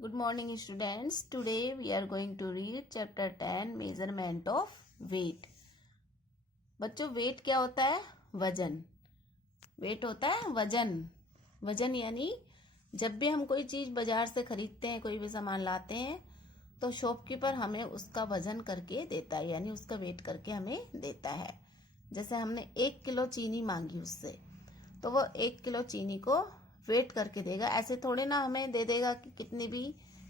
Good morning students. Today we are going to read chapter 10 measurement of weight. बच्चों wait क्या होता है? वजन. वेट होता है वजन. वजन यानी जब भी हम कोई चीज बाजार से खरीदते हैं, कोई भी सामान लाते हैं तो शॉपकीपर हमें उसका वजन करके देता है, यानी उसका वेट करके हमें देता है. जैसे हमने 1 किलो चीनी मांगी उससे, तो वो 1 किलो चीनी को वेट करके देगा. ऐसे थोड़े ना हमें दे देगा कि कितनी भी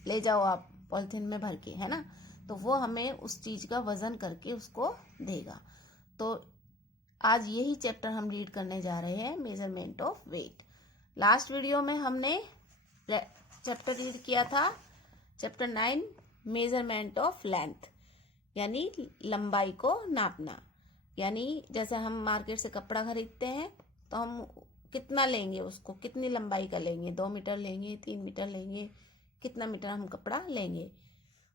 ले जाओ आप पॉलिथीन में भर के, है ना. तो वो हमें उस चीज का वजन करके उसको देगा. तो आज यही चैप्टर हम रीड करने जा रहे हैं, measurement of weight. Last video में हमने चैप्टर रीड किया था, चैप्टर 9 मेजरमेंट ऑफ लेंथ, यानी लंबाई को नापना. यानी जैसे हम मार्केट से कपड़ा खरीदते हैं तो हम कितना लेंगे, उसको कितनी लंबाई का लेंगे, 2 मीटर लेंगे, 3 मीटर लेंगे, कितना मीटर हम कपड़ा लेंगे.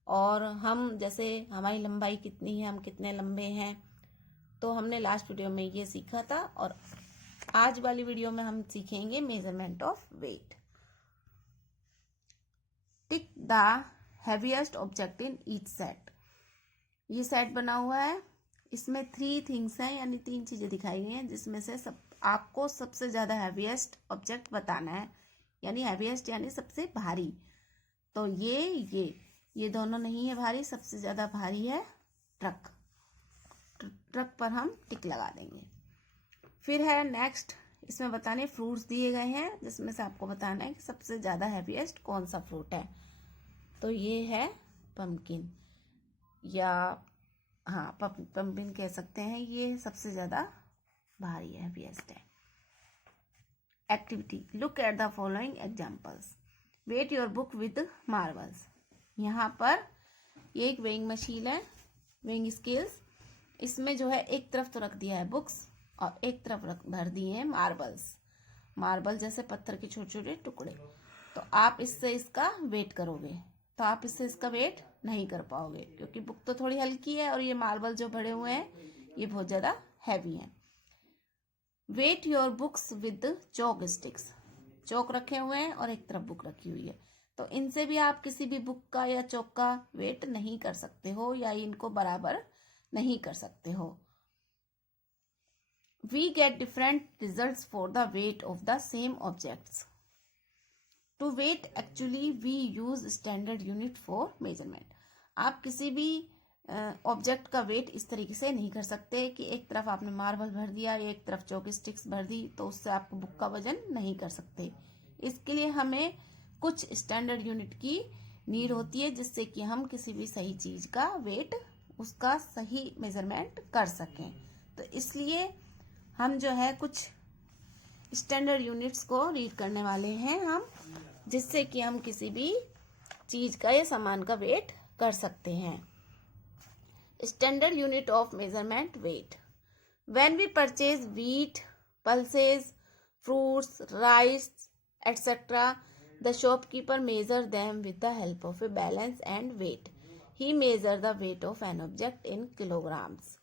और हम जैसे हमारी लंबाई कितनी है, हम कितने लंबे हैं, तो हमने लास्ट वीडियो में ये सीखा था. और आज वाली वीडियो में हम सीखेंगे measurement of weight. Tick the heaviest object in each set. ये सेट बना हुआ है, इसमें 3 थिंग्स हैं, यानी 3 चीजें दिखाई गई हैं, जिसमें से आपको सबसे ज्यादा हैवीएस्ट ऑब्जेक्ट बताना है. यानी हैवीएस्ट यानी सबसे भारी. तो ये दोनों नहीं है भारी, सबसे ज्यादा भारी है ट्रक. ट्रक पर हम टिक लगा देंगे. फिर है नेक्स्ट, इसमें बताने फ्रूट्स दिए गए हैं, जिसमें से आपको बताना है कि सबसे ज्यादा हैवीएस्ट कौन सा फ्रूट है. तो ये है पम्पकिन, या हाँ पम्पकिन कह सकते हैं. ये सबसे ज्यादा भारी है, हैवीएस्ट है. Activity, look at the following examples. Weigh your book with marbles. यहाँ पर ये एक वेइंग मशीन है, वेइंग स्केल्स. इसमें जो है एक तरफ तो रख दिया है बुक्स और एक तरफ भर दिए हैं मार्बल्स. मार्बल जैसे पत्थर के छोटे छोटे टुकड़े. तो आप इससे इसका वेट करोगे तो आप इससे इसका वेट नहीं कर पाओगे, क्योंकि बुक तो थोड़ी हल्की है और ये मार्बल जो भरे हुए हैं ये बहुत ज्यादा हैवी है. Weight your books with chalk sticks. Chalk रखे हुए हैं और एक तरफ बुक रखी हुई है, तो इनसे भी आप किसी भी बुक का या चौक का वेट नहीं कर सकते हो, या इनको बराबर नहीं कर सकते हो. We get different results for the weight of the same objects. To weigh actually we use standard unit for measurement. आप किसी भी ऑब्जेक्ट का वेट इस तरीके से नहीं कर सकते कि एक तरफ आपने मार्बल भर दिया, एक तरफ चौक स्टिक्स भर दी, तो उससे आपको बुक का वजन नहीं कर सकते. इसके लिए हमें कुछ स्टैंडर्ड यूनिट की नीड होती है, जिससे कि हम किसी भी सही चीज का वेट, उसका सही मेजरमेंट कर सकें. तो इसलिए हम जो है कुछ स्टैंडर्ड यूनिट्स को रीड करने वाले हैं हम, जिससे कि हम किसी भी चीज का या सामान का वेट कर सकते हैं. Standard unit of measurement weight. When we purchase wheat, pulses, fruits, rice, etc., the shopkeeper measures them with the help of a balance and weight. He measures the weight of an object in kilograms.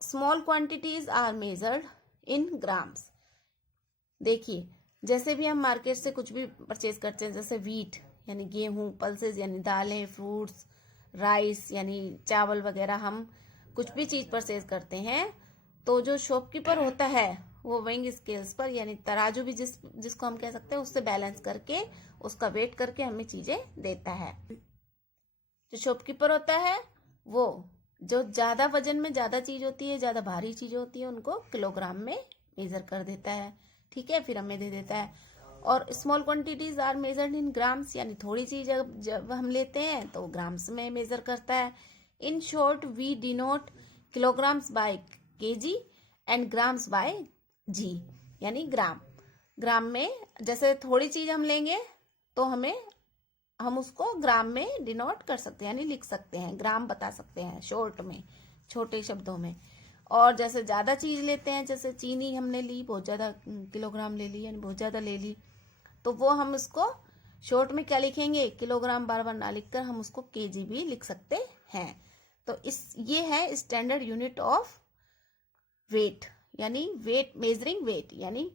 Small quantities are measured in grams. देखिए, जैसे भी हम market से कुछ भी purchase करते हैं, जैसे व्हीट यानी गेहूं, पल्सेस यानी दालें, फ्रूट्स, राइस यानी चावल वगैरह, हम कुछ भी चीज परचेज करते हैं, तो जो शॉपकीपर होता है वो वेइंग स्केल्स पर, यानी तराजू भी जिसको हम कह सकते हैं, उससे बैलेंस करके उसका वेट करके हमें चीजें देता है. जो शॉपकीपर होता है वो जो ज्यादा वजन में ज्यादा चीज होती है, ज्यादा भारी चीज होती है, उनको किलोग्राम में मेजर कर देता है. ठीक है, फिर हमें दे देता है. और small quantities are measured in grams, यानी थोड़ी चीज जब हम लेते हैं तो ग्राम्स में मेजर करता है. In short we denote kilograms by KG and grams by G, यानी ग्राम. ग्राम में जैसे थोड़ी चीज हम लेंगे तो हम उसको ग्राम में डिनोट कर सकते हैं, यानी लिख सकते हैं, ग्राम बता सकते हैं शॉर्ट में, छोटे शब्दों में. और जैसे ज्यादा चीज लेते हैं, जैसे चीनी हमने ली, बहुत ज्यादा किलोग्राम ले ली, यानी बहुत ज्यादा ले ली, तो वो हम उसको शॉर्ट में क्या लिखेंगे, किलोग्राम बार बार ना लिखकर हम उसको केजी भी लिख सकते हैं. तो ये है स्टैंडर्ड यूनिट ऑफ वेट, यानी वेट, मेजरिंग वेट, यानी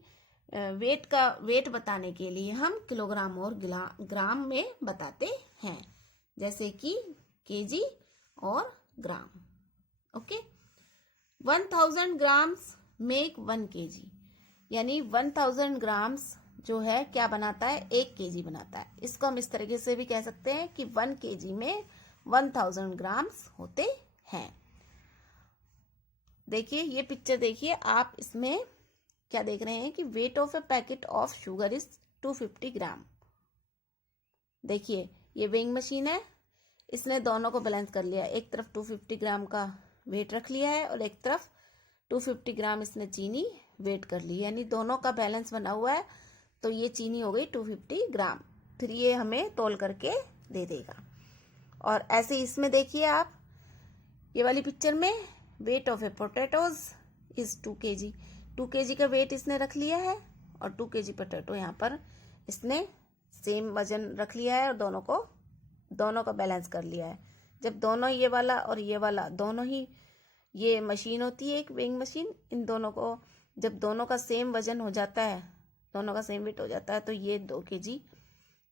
वेट बताने के लिए हम किलोग्राम और ग्राम में बताते हैं, जैसे कि केजी और ग्राम। ओके, 1000 ग्राम्स मेक 1 केजी, यानी 1000 ग्राम्स जो है क्या बनाता है, 1 केजी बनाता है। इसको हम इस तरीके से भी कह सकते हैं कि 1 केजी में 1000 ग्राम्स होते हैं। देखिए ये पिक्चर देखिए आप, इसमें क्या देख रहे हैं कि weight of A packet of sugar is 250 ग्राम। देखिए ये वेइंग मशीन है, इसने दोनों को बैलेंस कर लिया, एक तरफ 250 ग्राम का वेट रख लिया है और एक तरफ 250 ग्राम इसने चीनी वेट कर ली, यानी दोनों का बैलेंस बना हुआ है। तो ये चीनी हो गई 250 ग्राम, फिर ये हमें तोल करके दे देगा। और ऐसे इसमें देखिए आप, ये वाली पिक्चर में weight of A potatoes is 2 KG, 2 KG का वेट इसने रख लिया है और 2 केजी पोटैटो यहाँ पर इसने सेम वजन रख लिया है और दोनों का बैलेंस कर लिया है। जब दोनों ये वाला और ये वाला दोनों ही, ये मशीन होती है एक वेइंग मशीन, इन दोनों को जब दोनों का सेम वजन हो जाता है, दोनों का सेम वेट हो जाता है, तो ये 2 केजी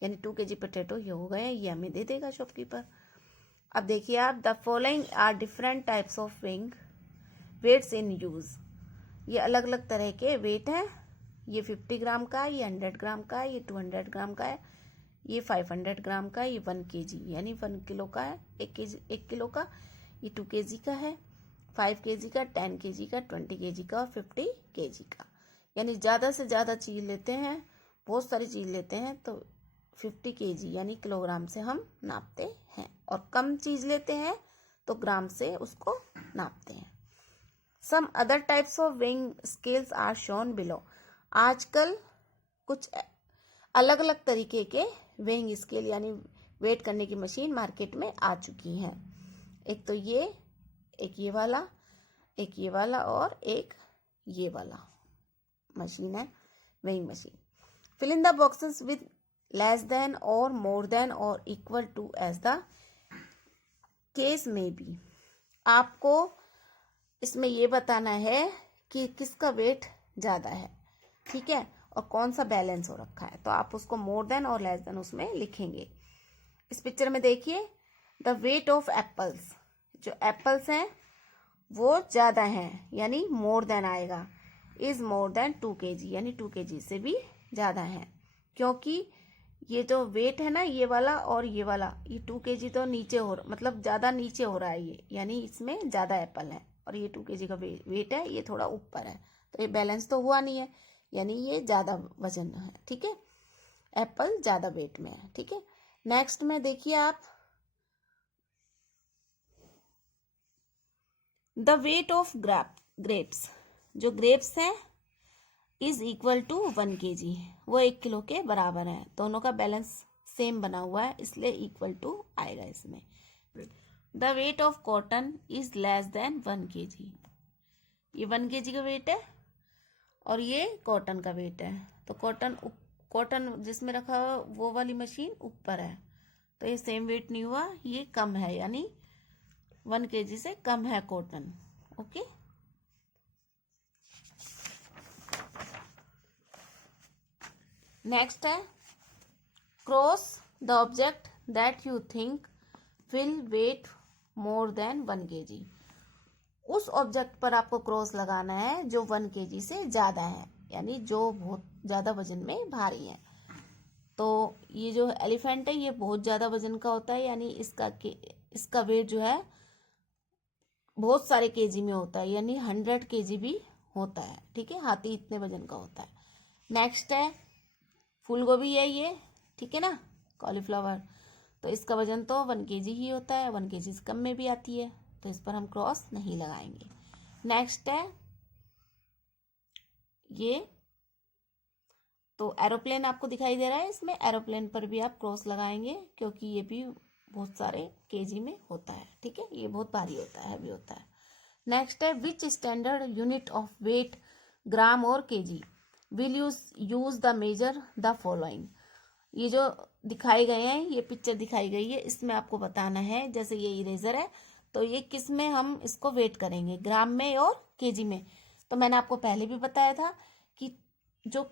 यानी 2 केजी पोटैटो ये हो गए, ये हमें दे देगा शॉपकीपर। अब देखिए आप, the following are different types of weighing weights in use. ये अलग अलग तरह के वेट हैं, ये 50 ग्राम का, ये 100 ग्राम का, ये 200 ग्राम का है, ये 500 ग्राम का, ये 1 केजी यानी 1 किलो का है, 1 किलो का, ये 2 केजी का है, 5 केजी का, 10 केजी का, 20 केजी का और 50 केजी का। यानी ज़्यादा से ज़्यादा चीज़ लेते हैं, बहुत सारी चीज़ लेते हैं तो 50 केजी यानी किलोग्राम से हम नापते हैं, और कम चीज़ लेते हैं तो ग्राम से उसको नापते हैं। Some other types of weighing scales are shown below. आजकल कुछ अलग अलग तरीके के वेइंग स्केल यानी वेट करने की मशीन मार्केट में आ चुकी हैं। एक तो ये, एक ये वाला, एक ये वाला और एक ये वाला मशीन है weighing machine. Fill in the boxes with less than और मोर देन और equal to as the case may be. आपको इसमें ये बताना है कि किसका वेट ज़्यादा है, ठीक है, और कौन सा बैलेंस हो रखा है, तो आप उसको मोर देन और लेस देन उसमें लिखेंगे। इस पिक्चर में देखिए, द वेट ऑफ एप्पल्स, जो एप्पल्स हैं वो ज़्यादा हैं यानी मोर देन आएगा, इज मोर देन 2 केजी यानी 2 केजी से भी ज़्यादा है, क्योंकि ये जो वेट है ना ये वाला और ये वाला, ये 2 केजी तो नीचे मतलब ज़्यादा नीचे हो रहा है ये, यानी इसमें ज़्यादा एप्पल है, और ये 2 केजी का वेट है, ये थोड़ा ऊपर है, तो ये बैलेंस तो हुआ नहीं है, यानी ये ज़्यादा वजन है, ठीक है, एप्पल ज़्यादा वेट में है, ठीक है। नेक्स्ट में देखिए आप, द वेट ऑफ ग्रेप्स, जो ग्रेप्स हैं इज इक्वल टू 1 केजी, वो 1 किलो के बराबर है, दोनों का बैलेंस सेम बना हुआ है इसलिए इक्वल टू आएगा इसमें। The weight of cotton is less than 1 KG, ये 1 केजी का वेट है और ये कॉटन का वेट है, तो कॉटन जिसमें रखा हुआ वो वाली मशीन ऊपर है, तो ये सेम वेट नहीं हुआ, ये कम है यानी 1 केजी से कम है कॉटन। ओके, नेक्स्ट है cross the object that you think will weigh more than 1 KG. उस ऑब्जेक्ट पर आपको क्रॉस लगाना है जो 1 केजी से ज़्यादा है, यानी जो बहुत ज़्यादा वजन में भारी है। तो ये जो एलिफेंट है ये बहुत ज़्यादा वजन का होता है, यानी इसका वेट जो है बहुत सारे केजी में होता है, यानी 100 केजी भी होता है, ठीक है, हाथी इतने वजन का होता है। नेक्स्ट है फूल गोभी है ये, ठीक है ना, कॉलीफ्लावर, तो इसका वजन तो 1 केजी ही होता है, 1 केजी से कम में भी आती है, तो इस पर हम क्रॉस नहीं लगाएंगे। नेक्स्ट है ये, तो एरोप्लेन आपको दिखाई दे रहा है, इसमें एरोप्लेन पर भी आप क्रॉस लगाएंगे क्योंकि ये भी बहुत सारे केजी में होता है, ठीक है, ये बहुत भारी होता है, हैवी होता है। नेक्स्ट है which standard unit of weight, gram और KG, will use the measure the following. ये जो दिखाए गए हैं, ये पिक्चर दिखाई गई है, इसमें आपको बताना है, जैसे ये इरेजर है तो ये किस में हम इसको वेट करेंगे, ग्राम में और केजी में। तो मैंने आपको पहले भी बताया था कि जो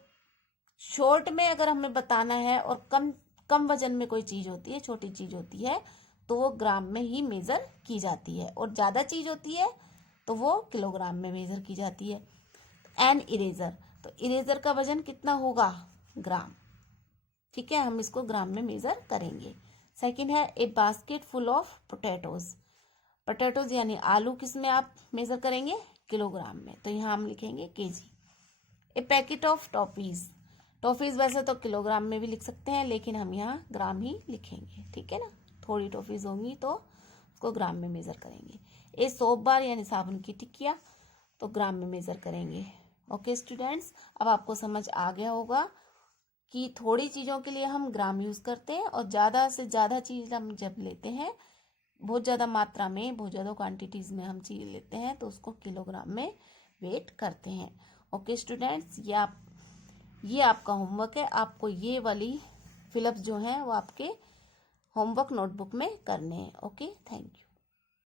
शॉर्ट में अगर हमें बताना है और कम कम वजन में कोई चीज होती है, छोटी चीज होती है, तो वो ग्राम में ही मेजर की जाती है, और ज्यादा चीज होती है तो वो किलोग्राम में मेजर की जाती है। एन इरेजर, तो इरेजर का वजन कितना होगा, ग्राम। ठीक है, हम इसको ग्राम में मेजर करेंगे। सेकंड है ए basket full of potatoes. Potatoes यानी आलू किस में आप मेजर करेंगे, किलोग्राम में, तो यहाँ हम लिखेंगे KG. A packet of toffees, toffees वैसे तो किलोग्राम में भी लिख सकते हैं, लेकिन हम यहाँ ग्राम ही लिखेंगे। ठीक है ना, थोड़ी टॉफीज होंगी तो उसको ग्राम में मेजर करेंगे। ए सोप बार यानी साबुन की टिक्किया, तो ग्राम में मेजर करेंगे। ओके स्टूडेंट्स, अब आपको समझ आ गया होगा कि थोड़ी चीज़ों के लिए हम ग्राम यूज़ करते हैं, और ज़्यादा से ज़्यादा चीज़ हम जब लेते हैं, बहुत ज़्यादा मात्रा में, बहुत ज़्यादा क्वांटिटीज़ में हम चीज़ लेते हैं, तो उसको किलोग्राम में वेट करते हैं। ओके स्टूडेंट्स, ये आपका होमवर्क है। आपको ये वाली फिलअप्स जो हैं वो आपके होमवर्क नोटबुक में करने हैं। Okay, thank you.